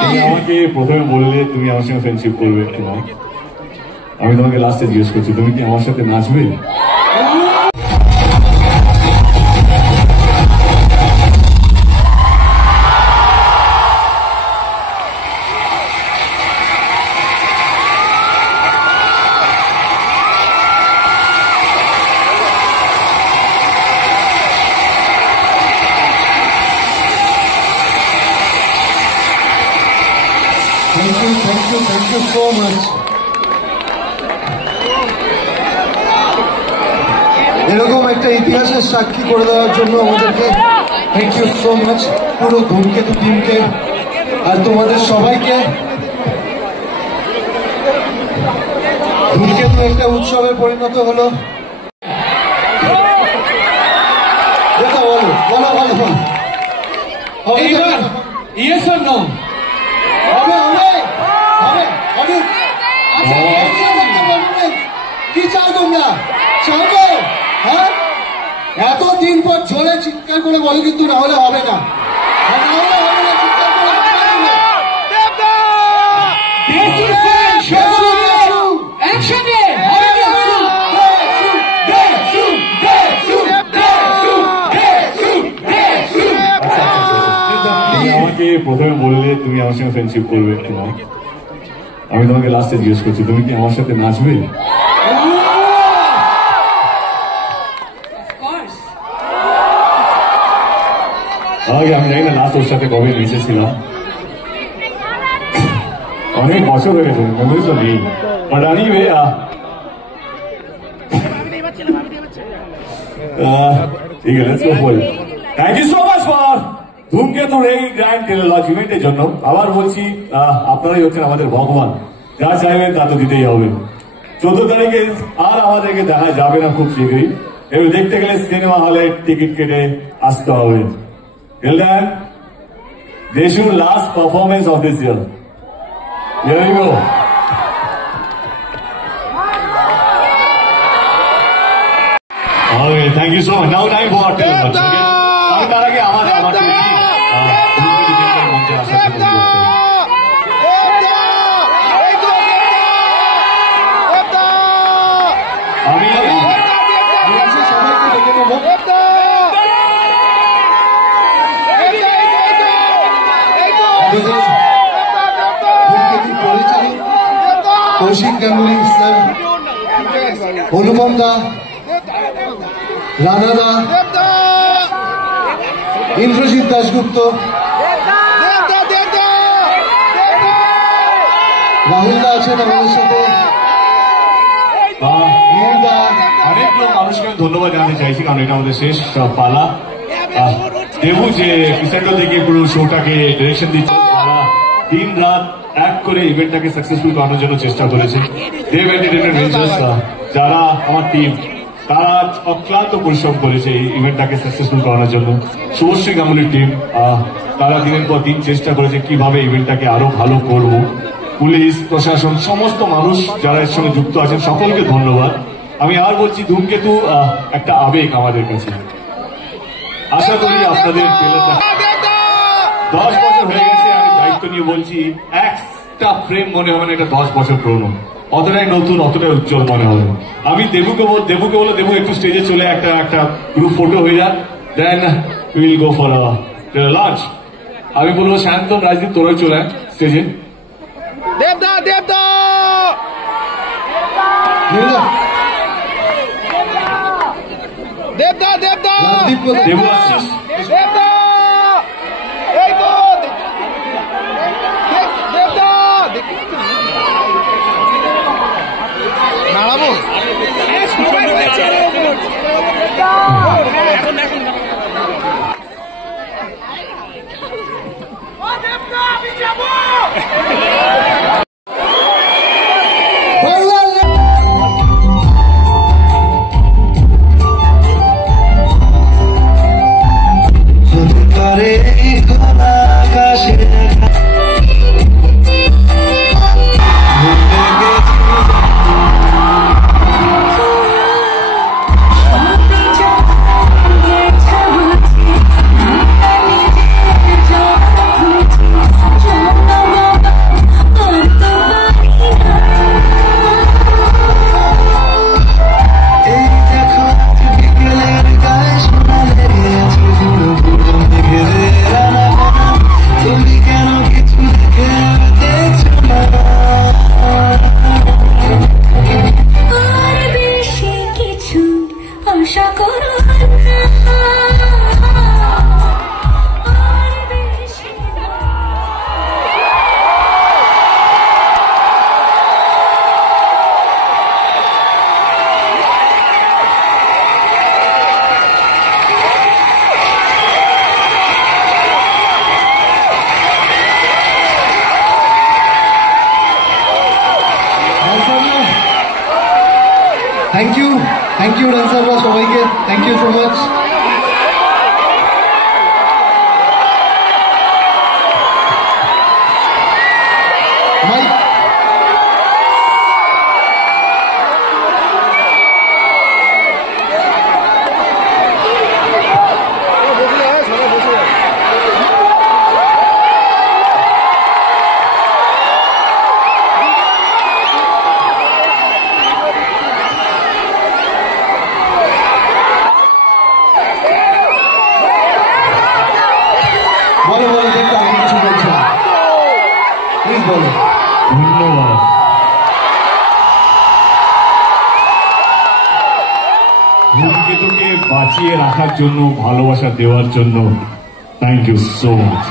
তুমি আমাকে প্রথমে বললে তুমি আমার সঙ্গে ফ্রেন্ডশিপ করবে কিনা, আমি তোমাকে লাস্টে জিজ্ঞেস করছি তুমি কি আমার সাথে নাচবে? Thank you so much. এরকম একটা ইতিহাসের সাক্ষী করে দেওয়ার জন্য আমাদেরকে থ্যাংক ইউ সো মাচ পুরো ধূমকেতু টিমকে আর তোমাদের সবাইকে। ধূমকেতু একটা উৎসবে পরিণত হলো। বলো বলো বলো বলো ইয়েস অর নো? কি চাও তোমরা? চাও তো? হ্যাঁ, এতদিন পর জোরে চিৎকার করে বলো কিন্তু, না হলে হবে না। আমাকে প্রথমে বললে তুমি আমার সঙ্গে ফ্রেন্ডশিপ করবে কিনা, আমি তোমাকে লাস্টে জিজ্ঞেস করছি তুমি কি আমার সাথে নাচবে? আমি জানি না লাস্ট ওর সাথে কবে নেচেছিলাম, অনেক বছর হয়ে গেছে, মেমোরি তো নেই। বাট এনিওয়ে ঠিক আছে, let's go for it. Thank you so much for ধূমকেতুর এই গ্র্যান্ড টেলিলজ ইভেন্টের জন্য। আবার বলছি, আপনারাই হচ্ছেন আমাদের ভগবান, যা চাইবেন তা তো দিতেই হবে। 14 তারিখে আর আমাদেরকে দেখা যাবে না খুব শীঘ্রই, এবার দেখতে গেলে সিনেমা হলে টিকিট কেটে আসতে হবে। Till then, this is your last performance of this year. Here you go. Okay, thank you so much. Now time for our television. আমি তার আগে আমার মঞ্চে আসার জন্য আমি সবাইকে ডেকে নেবো। কৌশিক গাঙ্গুলি স্যার, অনুপম দা, রানা দা, ইন্দ্রজিৎ দাশগুপ্ত, রাহুল দা আছেন আমাদের সাথে, অনেক লোক মানুষকে ধন্যবাদ জানাতে চাইছি, কারণ এটা আমাদের শেষ পালা। দেবু যে ক্রিসেন্টো থেকে পুরো শোটাকে ডিরেকশন দিচ্ছে, তারা দিন রাত এক করে ইভেন্টটাকে সাকসেসফুল করানোর জন্য চেষ্টা করেছে। দেব এন্টারটেইনমেন্ট ভেঞ্চার্স, যারা আমার টিম, তারা অক্লান্ত পরিশ্রম করেছে এই ইভেন্টটাকে সাকসেসফুল করানোর জন্য। শুভশ্রী গাঙ্গুলির টিম, তারা দিনের পর দিন চেষ্টা করেছে কিভাবে ইভেন্টটাকে আরো ভালো করব। পুলিশ প্রশাসন, সমস্ত মানুষ যারা এর সঙ্গে যুক্ত আছেন, সকলকে ধন্যবাদ। আমি আর বলছি, ধূমকেতু একটা আবেগ আমাদের কাছে। আশা করি আপনাদের 10 বছর হয়ে গেছে, আমি দায়িত্ব নিয়ে বলছি, একটা ফ্রেম মনে হবে না এটা 10 বছর পুরনো, অতটাই নতুন, অতটাই উজ্জ্বল মনে হবে। আমি দেবুকে বলো, দেবু একটু স্টেজে চলে একটা গ্রুপ ফটো হয়ে যাক, then will go for lunch. আমি বলবো শান্তন, রাজদীপ, তোরাই চলে স্টেজে। দেবদা দেবদা দেবদা দেবদা দেবু আসছিস? দেবদা এই তো দেবদা নাড়াবো আমি যাবো। থ্যাংক ইউ ডান্সাররা সবাইকে, thank you so much. Mike বলো বলো, দেখতে আমি কিছু বলছি না, প্লিজ বলো। ধন্যবাদ। ধূমকেতুকে বাঁচিয়ে রাখার জন্য, ভালোবাসা দেওয়ার জন্য থ্যাংক ইউ সো মাচ।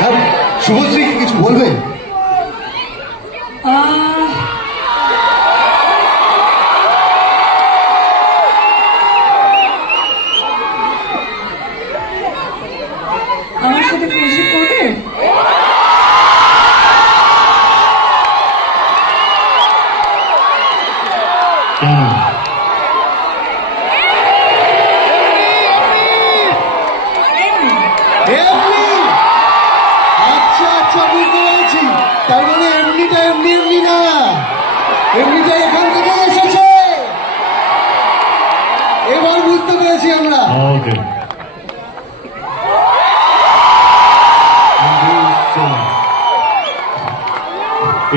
হ্যাঁ, শুভশ্রী কি কিছু বলবে? আমার সাথে ফ্রেন্ডশিপ করবে? কেন? এমনি? আচ্ছা আচ্ছা, বুঝতে পেরেছি। তার মানে এমনিটা এমনি এমনি না, এমনিটা এখান থেকে এসেছে। এবার বুঝতে পেরেছি আমরা। ওকে,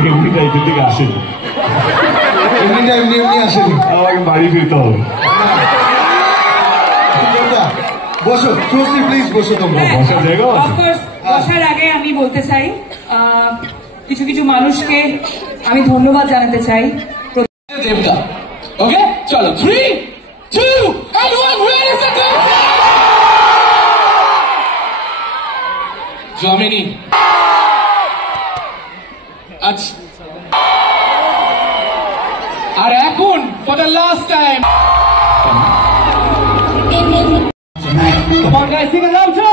এমনিটা এখান থেকে আসেনি, এমনিটা এমনি এমনি আসেনি। আমাকে বাড়ি ফিরতে হবে। তোমরা বসো, শুভশ্রী প্লিজ বসো তোমরা। বসার জায়গা আছে? অফকোর্স, বসার আগে আমি বলতে চাই কিছু কিছু মানুষকে আমি ধন্যবাদ জানাতে চাই। দেবদা। ওকে, চলো 3, 2 and 1, where is the Devda? জমিনি। আচ্ছা, আর এখন for the last time, come on guys, sing along to